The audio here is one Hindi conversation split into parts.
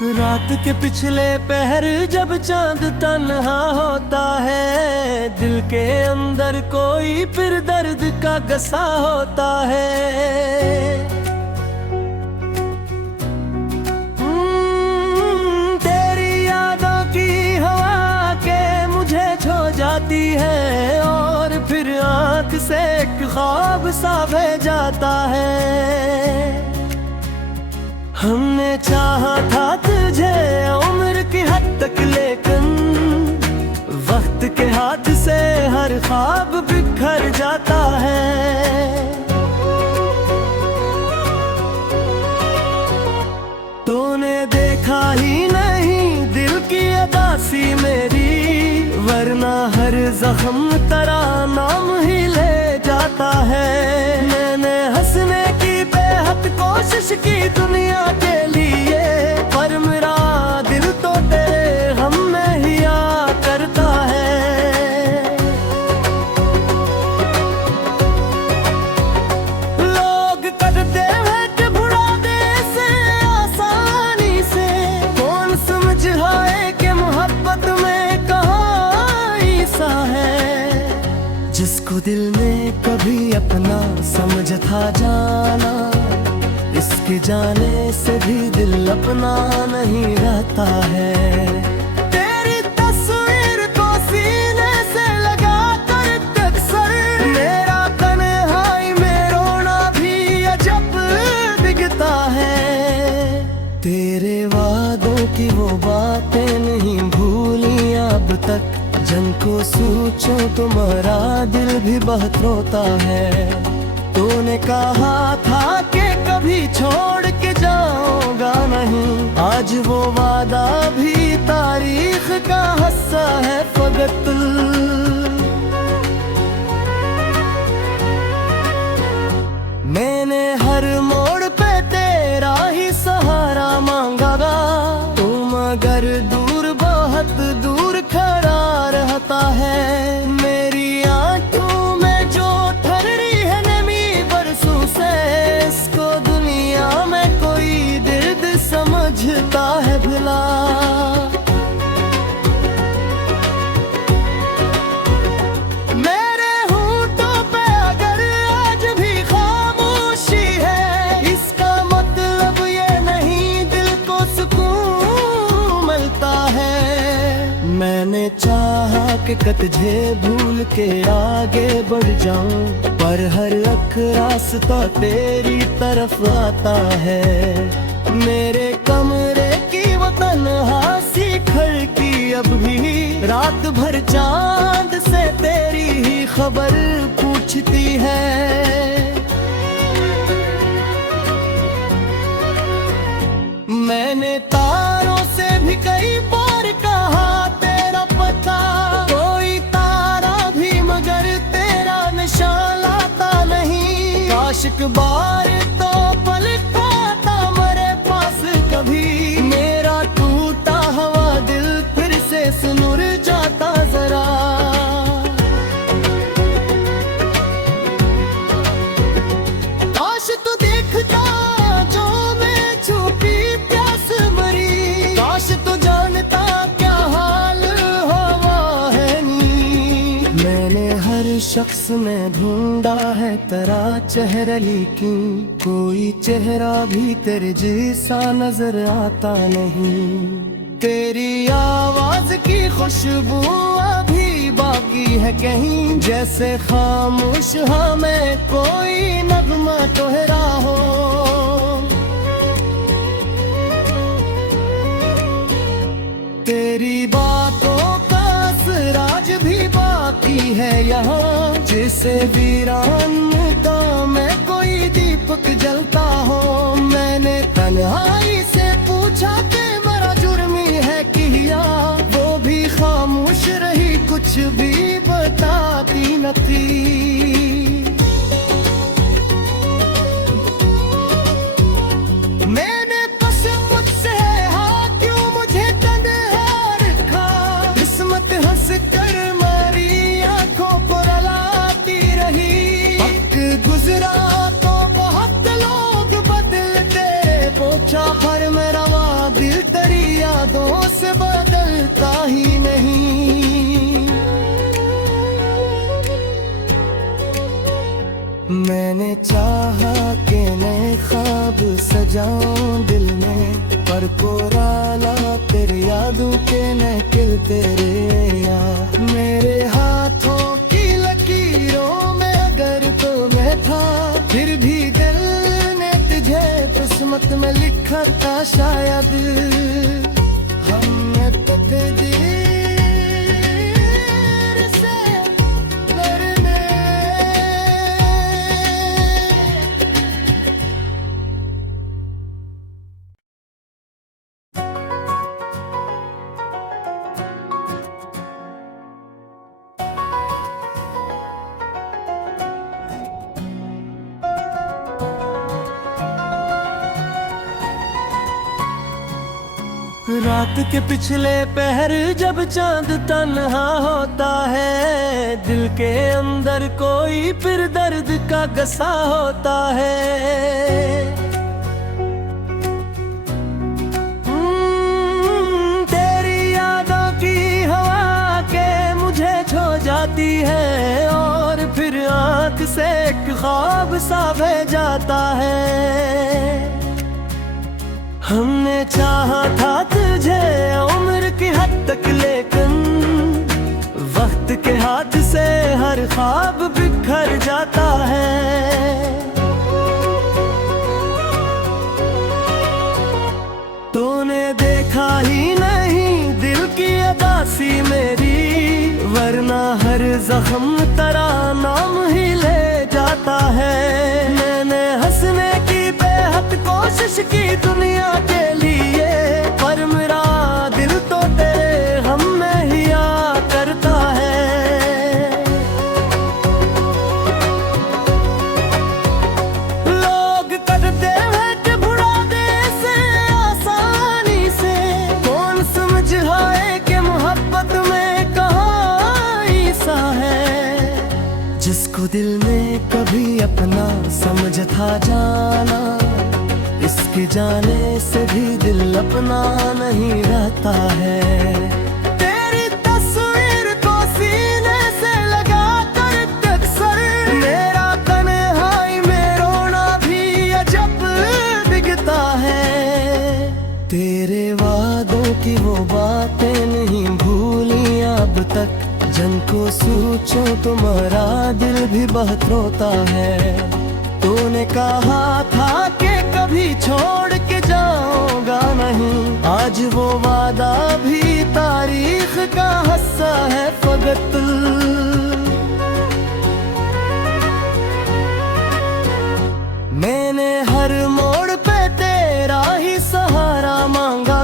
रात के पिछले पहर जब चांद तन्हा होता है, दिल के अंदर कोई फिर दर्द का गसा होता है। तेरी यादों की हवा के मुझे छो जाती है, और फिर आंख से एक ख्वाब सा बह जाता है। हमने चाहा था तुझे उम्र की हद तक, लेकिन वक्त के हाथ से हर ख्वाब बिखर जाता है। तूने देखा ही नहीं दिल की अदासी मेरी, वरना हर जख्म तेरा नाम ही ले जाता है। मैंने हंसने की बेहद कोशिश की दुनिया के लिए, पर मेरा दिल तो तेरे गम में ही आ करता है। लोग करते हैं कि भुला दे से आसानी से, कौन समझ आए कि मोहब्बत में कहाँ ईसा है। जिसको दिल ने कभी अपना समझ था जाना, इसके जाने से भी दिल अपना नहीं रहता है। तेरी तस्वीर को सीने से लगा कर अक्सर, मेरा तन्हाई में रोना भी अजब दिखता है। तेरे वादों की वो बातें नहीं भूली अब तक, जिनको सोचो तुम्हारा दिल भी बहुत रोता है। तूने कहा था कि कभी छोड़ के जाऊंगा नहीं, आज वो वादा भी तारीख का हिस्सा है फकत। मैंने हर मोड़ पे तेरा ही सहारा मांगा, तुम अगर दूर बहुत दूर खड़ा रहता है। मेरी आंखों में जो ठहरी है नमी बरसों से, इसको दुनिया में कोई दर्द समझता है भला। मेरे होठों पे अगर आज भी खामोशी है, इसका मतलब ये नहीं दिल को सुकून मिलता है। मैंने चाहा कि तुझे भूल के आगे बढ़ जाऊं, पर हर अख रास्ता तेरी तरफ आता है। मेरे कमरे की वो तन्हासी खिड़की अब भी रात भर चांद से तेरी ही खबर पूछती है। मैंने तारों से भी कई बार कहा तेरा पता, कोई तारा भी मगर तेरा निशान लाता नहीं। काश एक बार तो पलटा था मेरे पास कभी, मेरा टूटा हुआ दिल फिर से सुनुर जाता जरा। काश तू देखता जो मैं छुपी प्यास मरी, काश तू जानता क्या हाल हुआ है नी। मैंने हर शख्स में ढूंढा है तेरा चेहरा, लेकिन कोई चेहरा भी तेरे जैसा नजर आता नहीं। तेरी आवाज की खुशबू अभी बाकी है कहीं, जैसे खामोश हमें कोई नगमा दोहरा हो। तेरी बातों का असराज भी बाकी है यहाँ, जैसे वीरान का में कोई दीपक जलता हो। मैंने तन्हाई से पूछा कि मेरा जुर्मी है किया, वो भी खामोश रही, कुछ भी बताती न थी। मैंने बस मुझसे हाथ क्यों मुझे तन्हा रखा, किस्मत हंस कर मारी आंखों को रलाती रही। वक्त गुजरा तो बहुत लोग बदलते, पूछा पर मेरा दिल तेरी मैंने चाहा कि नए ख्वाब सजाऊं दिल में, पर कोराला तेरी यादों के नकिल तेरे यार। मेरे हाथों की लकीरों में अगर तो मैं था, फिर भी दिल ने तुझे किस्मत में लिखा था शायद। हमने तकदीर से लड़ने रात के पिछले पहर जब चांद तन्हा होता है, दिल के अंदर कोई फिर दर्द का गसा होता है। तेरी यादों की हवा के मुझे छो जाती है, और फिर आँख से एक ख्वाब सा बह जाता है। हमने चाहा था तुझे उम्र की हद तक, लेकिन वक्त के हाथ से हर ख्वाब बिखर जाता है। तूने देखा ही नहीं दिल की अदासी मेरी, वरना हर जख्म तेरा नाम ही ले जाता है। मैंने हंसने की बेहद कोशिश की दुनिया के लिए, पर मेरा दिल तो तेरे गम में ही आ करता है। लोग करते हैं कि बुढ़ापे से आसानी से, कौन समझ आए कि मोहब्बत में कहाँ ईसा है। जिसको दिल में कभी अपना समझ था जाना, इसके जाने से भी दिल अपना नहीं रहता है। तेरी तस्वीर को सीने से लगा कर अक्सर, मेरा तन्हाई में रोना भी अजब दिखता है। तेरे वादों की वो बातें नहीं भूली अब तक, जिनको सोचो तुम्हारा दिल भी बहुत रोता है। तूने कहा था कि कभी छोड़ के जाऊंगा नहीं, आज वो वादा भी तारीख का हिस्सा है फकत। मैंने हर मोड़ पे तेरा ही सहारा मांगा,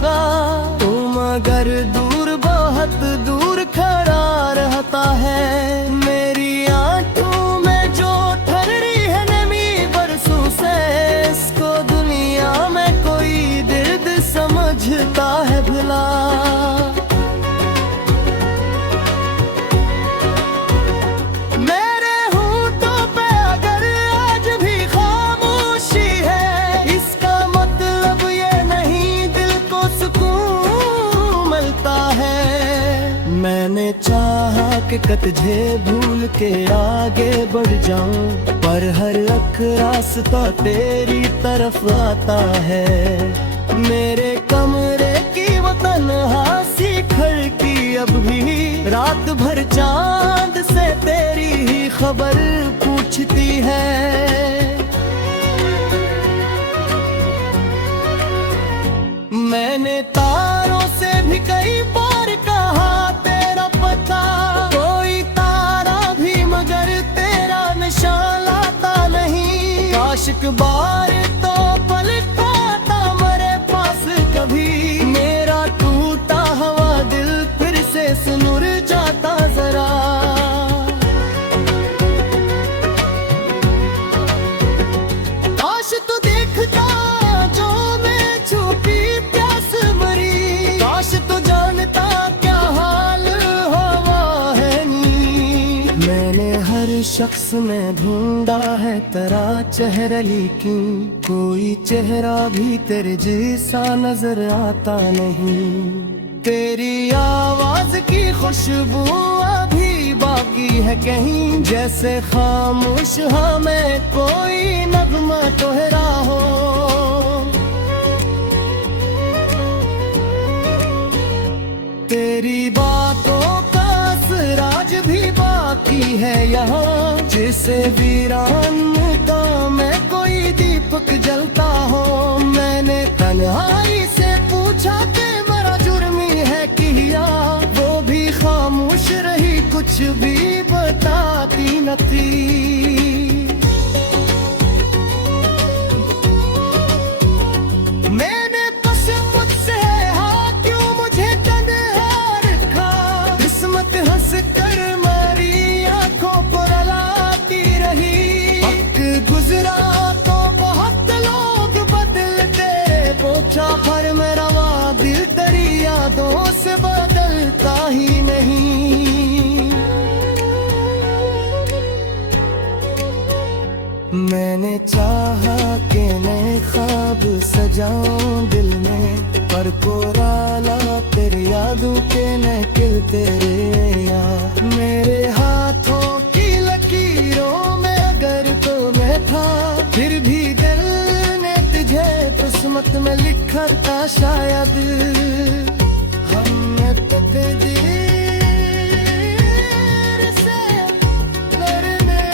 तुम अगर दूर बहुत दूर खड़ा रहता है। मेरी आंखों में जो ठहरी है नमी बरसों से, इसको दुनिया में कोई दर्द समझता है भला। मेरे होठों पे अगर आज भी खामोशी है, इसका मतलब ये नहीं दिल को सुकून मिलता है। मैंने चाहा कि तुझे भूल के आगे बढ़ जाऊं, पर हर अख रास्ता तेरी तरफ आता है। मेरे कमरे की वो तन्हासी खिड़की अब भी रात भर चांद से तेरी ही खबर पूछती है। मैंने तारों से भी कई बार कहा तेरा पता, कोई तारा भी मगर तेरा निशान लाता नहीं। काश एक बार तो पलटा था मेरे पास कभी, मेरा टूटा हुआ दिल फिर से सुनुर जाता जरा। काश तू देखता जो मैं छुपी प्यास मरी, काश तू जानता क्या हाल हुआ है नी। मैंने हर शख्स में ढूंढा है तेरा चेहरा, लेकिन कोई चेहरा भी तेरे जैसा नजर आता नहीं। तेरी आवाज की खुशबू अभी बाकी है कहीं, जैसे खामोश हमें कोई नगमा दोहरा हो। तेरी बातों का असराज भी बाकी है यहाँ, जिसे वीरानता में कोई दीपक जलता हो। मैंने तन्हाई से पूछा कि मेरा जुर्मी है किया, वो भी खामोश रही, कुछ भी बताती न थी। पर मेरा दिल तेरी यादों से बदलता ही नहीं। मैंने चाहा कि मैं ख्वाब सजाऊं दिल में, पर कोराला तेरी यादों के नकिल तेरे यार। मेरे हाथों की लकीरों में अगर तो मैं था, फिर भी दिल किस्मत में लिखा था शायद हमने तकदीर से लड़ने।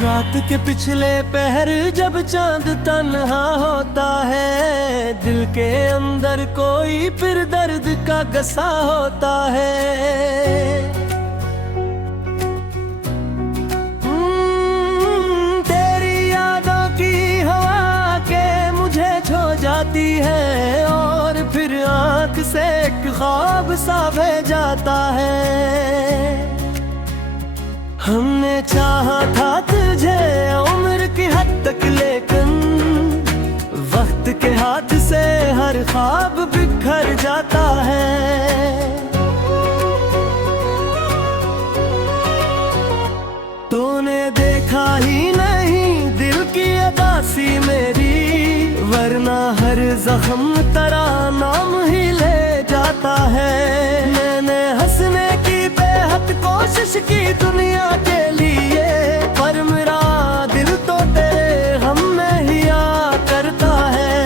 रात के पिछले पहर जब चांद तन्हा होता है, दिल के अंदर कोई फिर दर्द का गसा होता है। तेरी यादों की हवा के मुझे छो जाती है, और फिर आंख से एक ख्वाब सा बह जाता है। हमने चाहा था तुझे उम्र की हद तक, लेकिन वक्त के हाथ से हर ख्वाब बिखर जाता है। तूने देखा ही नहीं दिल की अदासी मेरी, वरना हर जख्म तेरा नाम ही ले जाता है। मैंने हंसने की बेहद कोशिश की दुनिया के लिए, पर मेरा दिल तो तेरे हम में ही आ करता है।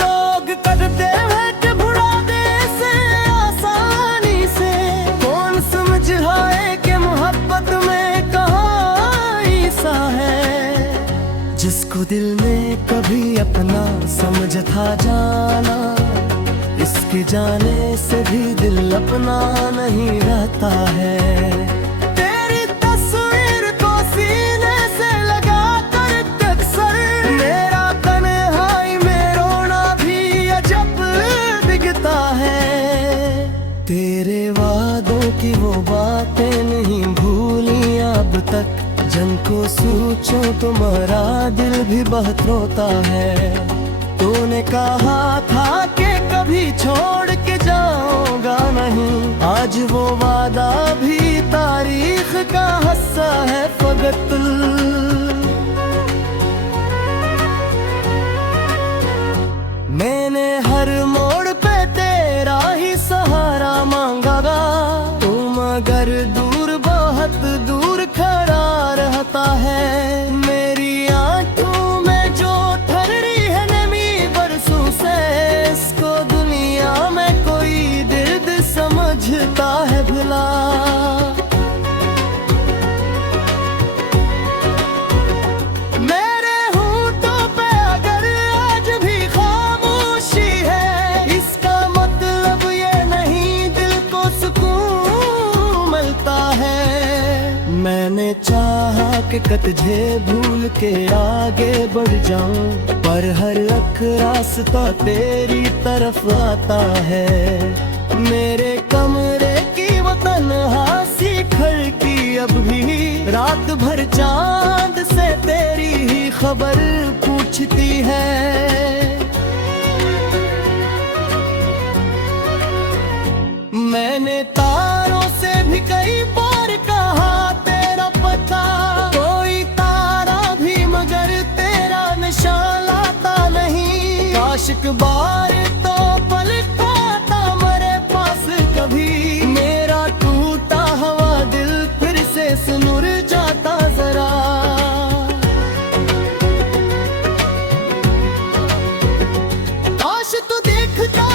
लोग करते हैं कि भुला दे से आसानी से, कौन समझाए कि मोहब्बत में कहाँ ईसा है। जिसको दिल ने कभी अपना समझ था जाना, इसके जाने से भी दिल अपना नहीं रहता है। तेरी तस्वीर को सीने से लगा कर अक्सर, मेरा तन्हाई में रोना भी अजब दिखता है। तेरे वादों की वो बातें नहीं भूली अब तक, जिनको सोचो तुम्हारा दिल भी बहुत रोता है। तूने कहा था कि कभी छोड़ के जाऊंगा नहीं, आज वो वादा भी तारीख का हिस्सा है फकत। मैंने हर मोड़ पे तेरा ही सहारा मांगा, तुम अगर दूर बहुत दूर खड़ा रहता है। मेरी आंखों में जो ठहरी है नमी बरसों से, इसको दुनिया में कोई दर्द समझता है भला। मेरे होठों पे अगर आज भी खामोशी है, इसका मतलब ये नहीं दिल को सुकून मिलता है। मैंने चाहा कि तुझे भूल के आगे बढ़ जाऊं, पर हर एक रास्ता तेरी तरफ आता है। मेरे कमरे की वो तन्हासी खिड़की अब भी रात भर चांद से तेरी ही खबर पूछती है। मैंने तारों से भी कई बार कहा तेरा पता, कोई तारा भी मगर तेरा निशान लाता नहीं। काश एक बार तो पल खाता मेरे पास कभी, मेरा टूटा हुआ दिल फिर से सुनुर जाता जरा। काश तू देखता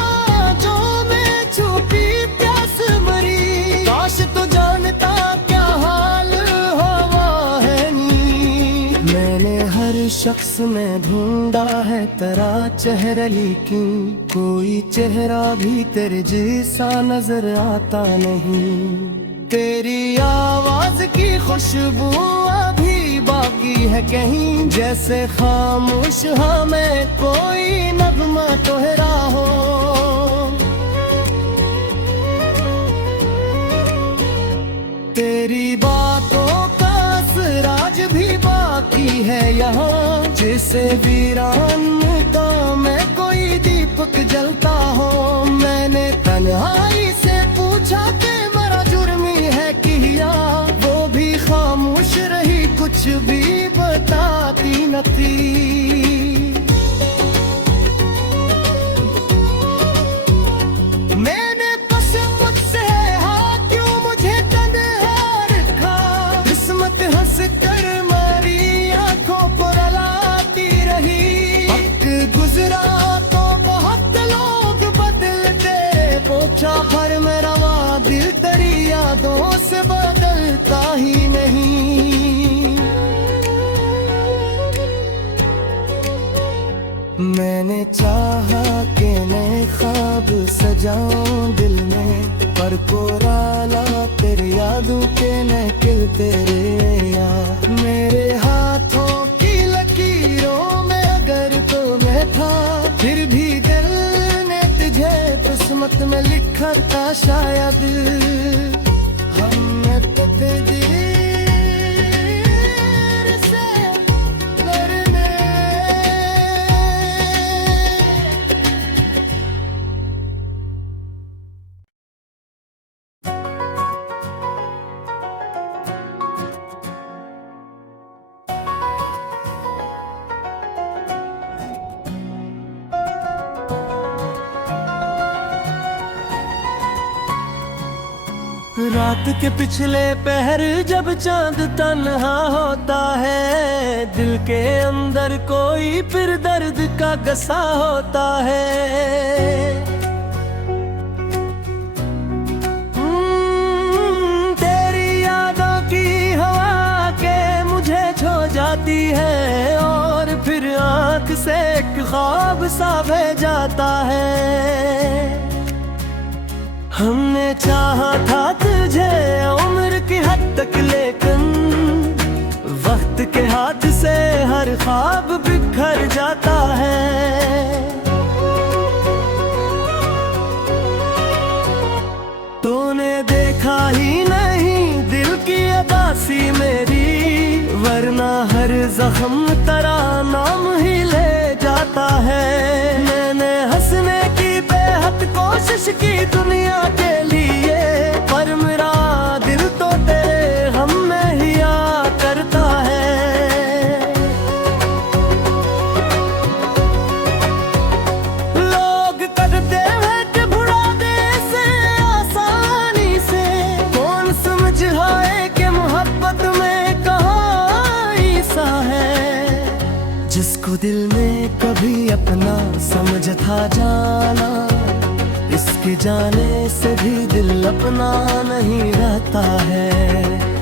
जो मैं छुपी प्यास मरी, काश तू जानता क्या हाल हुआ है नी। मैंने हर शख्स में ढूंढा है तेरा चेहरा, लेकिन कोई चेहरा भी तेरे जैसा नजर आता नहीं। तेरी आवाज की खुशबू अभी बाकी है कहीं, जैसे खामोश हमें कोई नगमा दोहरा हो। तेरी बातों का असराज भी बाकी है यहाँ, जैसे वीरान का में कोई दीपक जलता हो। मैंने तन्हाई से पूछा कि मेरा जुर्मी है किया, वो भी खामोश रही, कुछ भी बताती न थी। मैंने बस मुझसे हाँ क्यों मुझे तन्हा रखा, किस्मत हंस कर मेरी आंखों पर लाती रही। वक्त गुजरा तो बहुत लोग बदलते, पोछा पर मेरा वहाँ दिल तेरी यादों से बदलता ही नहीं। मैंने चाहा कि मैं ख्वाब सजाऊं दिल में, पर कोराला तेरे यादों के नकिल तेरे यार। मेरे हाथों की लकीरों में अगर तो मैं था, फिर भी दिल ने तुझे किस्मत में लिखा था शायद। हमने तो तेरे से लड़ने रात के पिछले पहर जब चांद तन्हा होता है, दिल के अंदर कोई फिर दर्द का गसा होता है। तेरी यादों की हवा के मुझे छो जाती है, और फिर आंख से एक ख्वाब सा बह जाता है। हमने चाहा था तुझे उम्र की हद तक, लेकिन वक्त के हाथ से हर ख्वाब बिखर जाता है। तूने देखा ही नहीं दिल की अदासी मेरी, वरना हर जख्म तेरा नाम ही ले जाता है। मैंने हंसने की बेहद कोशिश की दुनिया के लिए, पर मेरा दिल तो तेरे गम में ही आ करता है। लोग करते हैं कि भुला दे से आसानी से, कौन समझ आए कि मोहब्बत में कहाँ ईसा है। जिसको दिल में कभी अपना समझ था जाना, इसके जाने से भी दिल अपना नहीं रहता है।